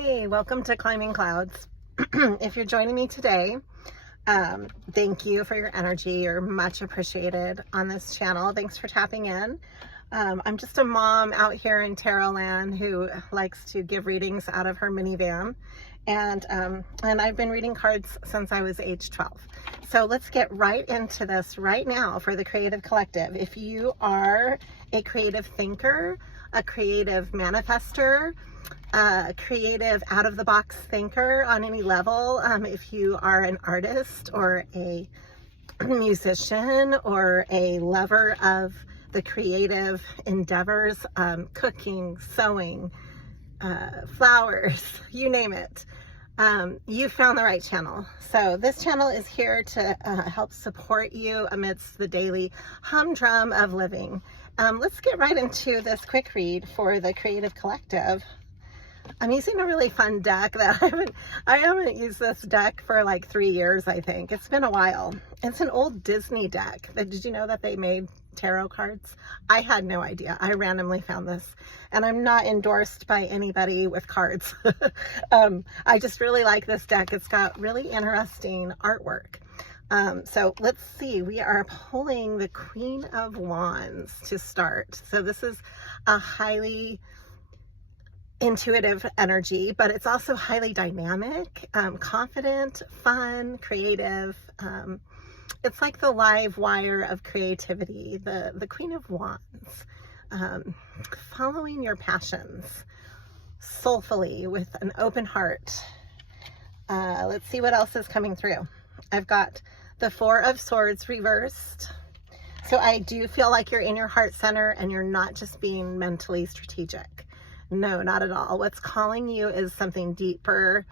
Hey, welcome to Climbing Clouds. If you're joining me today, thank you for your energy. You're much appreciated on this channel. Thanks for tapping in. I'm just a mom out here in Tarot land who likes to give readings out of her minivan. And I've been reading cards since I was age 12. So let's get right into this right now for the Creative Collective. If you are a creative thinker, a creative manifester, creative out-of-the-box thinker on any level, if you are an artist or a musician or a lover of the creative endeavors, cooking, sewing, flowers, you name it, you found the right channel. So this channel is here to help support you amidst the daily humdrum of living. Let's get right into this quick read for the Creative Collective. I'm using a really fun deck that I haven't used this deck for like 3 years, I think. It's been a while. It's an old Disney deck. Did you know that they made tarot cards? I had no idea. I randomly found this, and I'm not endorsed by anybody with cards. I just really like this deck. It's got really interesting artwork. So let's see, we are pulling the Queen of Wands to start. So this is a highly intuitive energy, but it's also highly dynamic, confident, fun, creative. It's like the live wire of creativity, the Queen of Wands, following your passions soulfully with an open heart. Let's see what else is coming through. I've got the Four of Swords reversed. So I do feel like you're in your heart center and you're not just being mentally strategic. No, not at all. What's calling you is something deeper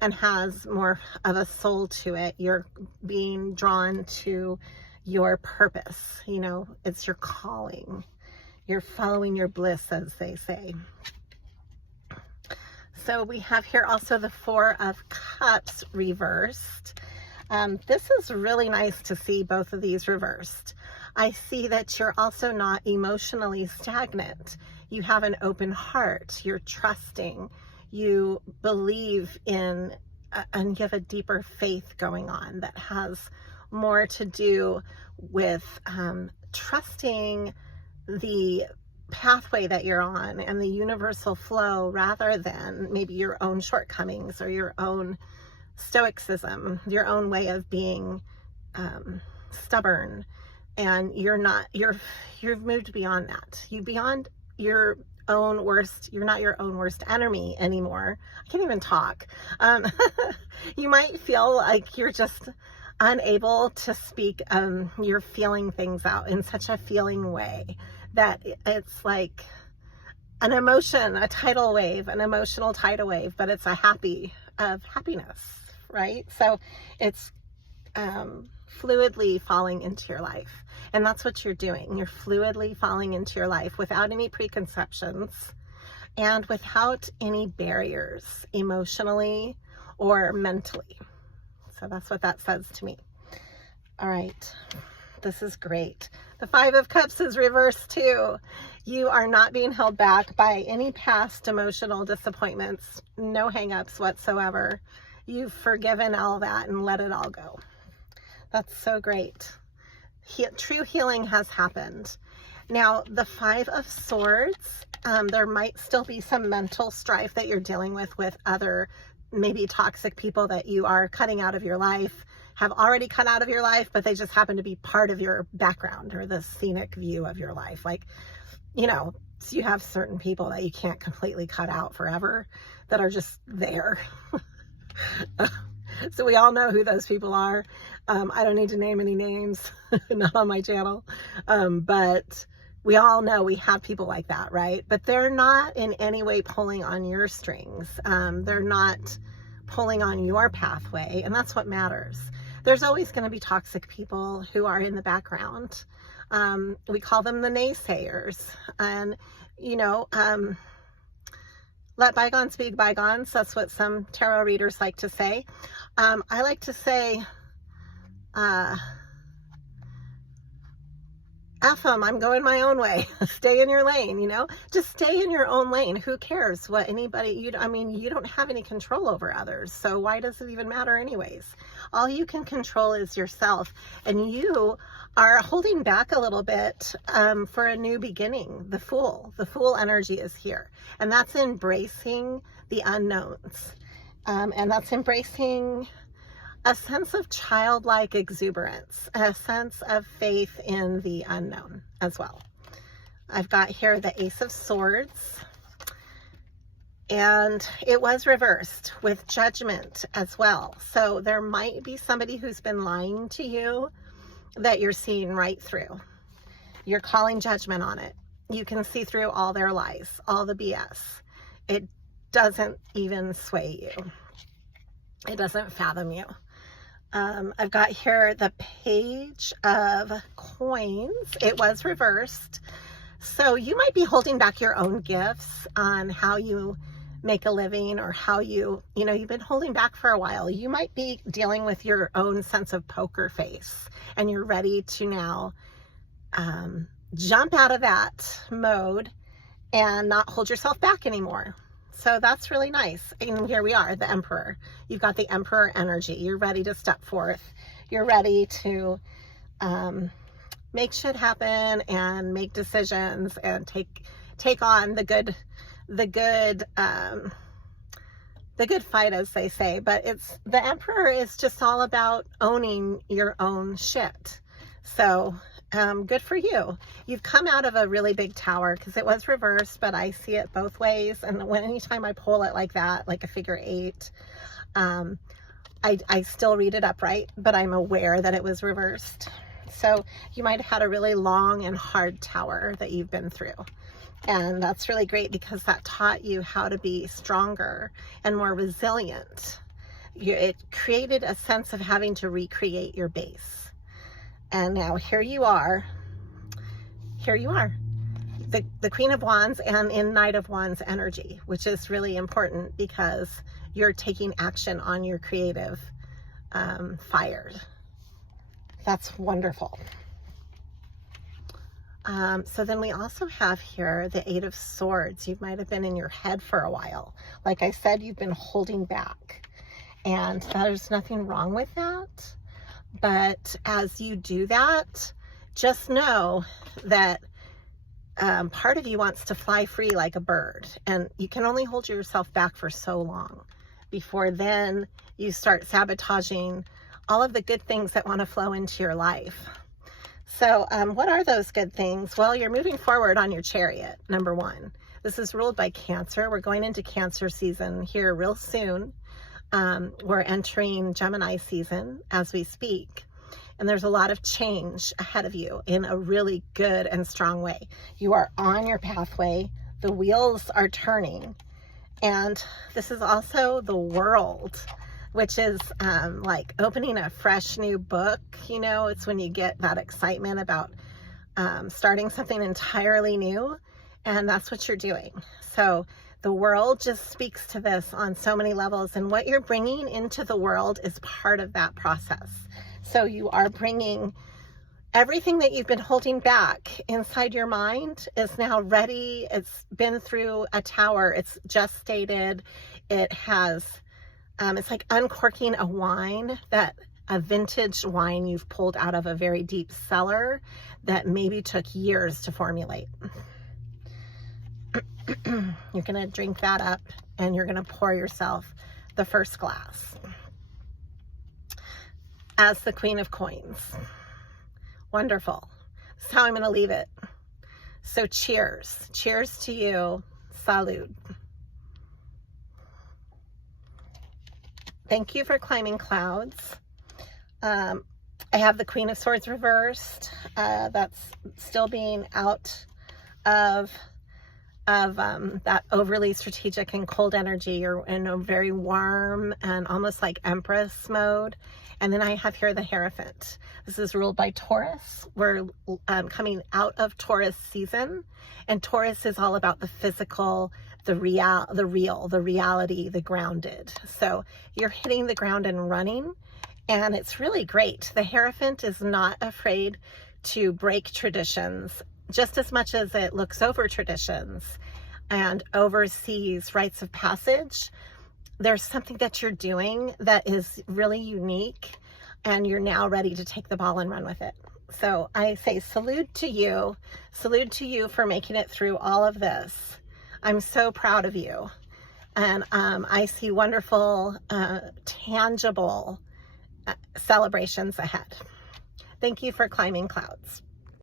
and has more of a soul to it. You're being drawn to your purpose. You know, it's your calling. You're following your bliss, as they say. So we have here also the Four of Cups reversed. This is really nice to see both of these reversed. I see that you're also not emotionally stagnant. You have an open heart, you're trusting, you believe in, and you have a deeper faith going on that has more to do with trusting the pathway that you're on and the universal flow rather than maybe your own shortcomings or your own stoicism, your own way of being stubborn. And you've moved beyond that. You're not your own worst enemy anymore. I can't even talk. You might feel like you're just unable to speak. You're feeling things out in such a feeling way that it's like an emotion, a tidal wave, an emotional tidal wave, but it's a happiness, right? So it's fluidly falling into your life. And that's what you're doing. You're fluidly falling into your life without any preconceptions and without any barriers emotionally or mentally. So that's what that says to me. All right. This is great. The Five of Cups is reversed too. You are not being held back by any past emotional disappointments, no hangups whatsoever. You've forgiven all that and let it all go. That's so great. True healing has happened. Now, the Five of Swords, there might still be some mental strife that you're dealing with other maybe toxic people that you are cutting out of your life, have already cut out of your life, but they just happen to be part of your background or the scenic view of your life. Like, you know, so you have certain people that you can't completely cut out forever that are just there. So we all know who those people are. I don't need to name any names, not on my channel. But we all know we have people like that, right? But they're not in any way pulling on your strings. They're not pulling on your pathway, and that's what matters. There's always going to be toxic people who are in the background. We call them the naysayers. And, you know, let bygones be bygones. That's what some tarot readers like to say. I like to say, F them, I'm going my own way. Stay in your lane, you know, just stay in your own lane. Who cares what anybody, I mean, you don't have any control over others. So why does it even matter anyways? All you can control is yourself, and you are holding back a little bit for a new beginning. The fool energy is here, and that's embracing the unknowns. And that's embracing a sense of childlike exuberance, a sense of faith in the unknown as well. I've got here the Ace of Swords, and it was reversed with Judgment as well. So there might be somebody who's been lying to you that you're seeing right through. You're calling judgment on it. You can see through all their lies, all the BS. It doesn't even sway you. It doesn't fathom you. I've got here the Page of Coins. It was reversed. So you might be holding back your own gifts on how you make a living, or how you've been holding back for a while. You might be dealing with your own sense of poker face, and you're ready to now jump out of that mode and not hold yourself back anymore. So that's really nice. And here we are, the Emperor. You've got the Emperor energy. You're ready to step forth. You're ready to make shit happen and make decisions and take on the good fight, as they say. But the Emperor is just all about owning your own shit. So good for you. You've come out of a really big tower, because it was reversed, but I see it both ways. And anytime I pull it like that, like a figure 8, I still read it upright, but I'm aware that it was reversed. So you might have had a really long and hard tower that you've been through. And that's really great, because that taught you how to be stronger and more resilient. It created a sense of having to recreate your base. And now here you are, the Queen of Wands, and in Knight of Wands energy, which is really important, because you're taking action on your creative fire. That's wonderful. So then we also have here the 8 of Swords. You might have been in your head for a while. Like I said, you've been holding back, and there's nothing wrong with that. But as you do that, just know that part of you wants to fly free like a bird, and you can only hold yourself back for so long before then you start sabotaging all of the good things that want to flow into your life. So what are those good things? Well, you're moving forward on your chariot, number 1. This is ruled by Cancer. We're going into Cancer season here real soon. We're entering Gemini season as we speak, and there's a lot of change ahead of you in a really good and strong way. You are on your pathway. The wheels are turning, and this is also the World, which is like opening a fresh new book. You know, it's when you get that excitement about starting something entirely new, and that's what you're doing. So the World just speaks to this on so many levels, and what you're bringing into the world is part of that process. So you are bringing everything that you've been holding back inside your mind is now ready. It's been through a tower. It's gestated. It has, it's like uncorking a wine, a vintage wine you've pulled out of a very deep cellar that maybe took years to formulate. You're going to drink that up, and you're going to pour yourself the first glass as the Queen of Coins. Wonderful. That's how I'm going to leave it. So cheers. Cheers to you. Salud. Thank you for climbing clouds. I have the Queen of Swords reversed. That's still being out of that overly strategic and cold energy. You're in a very warm and almost like Empress mode. And then I have here the Hierophant. This is ruled by Taurus. We're coming out of Taurus season, and Taurus is all about the physical, the reality, the grounded. So you're hitting the ground and running, and it's really great. The Hierophant is not afraid to break traditions just as much as it looks over traditions and oversees rites of passage. There's something that you're doing that is really unique, and you're now ready to take the ball and run with it. So I say salute to you for making it through all of this. I'm so proud of you. And I see wonderful, tangible celebrations ahead. Thank you for climbing clouds.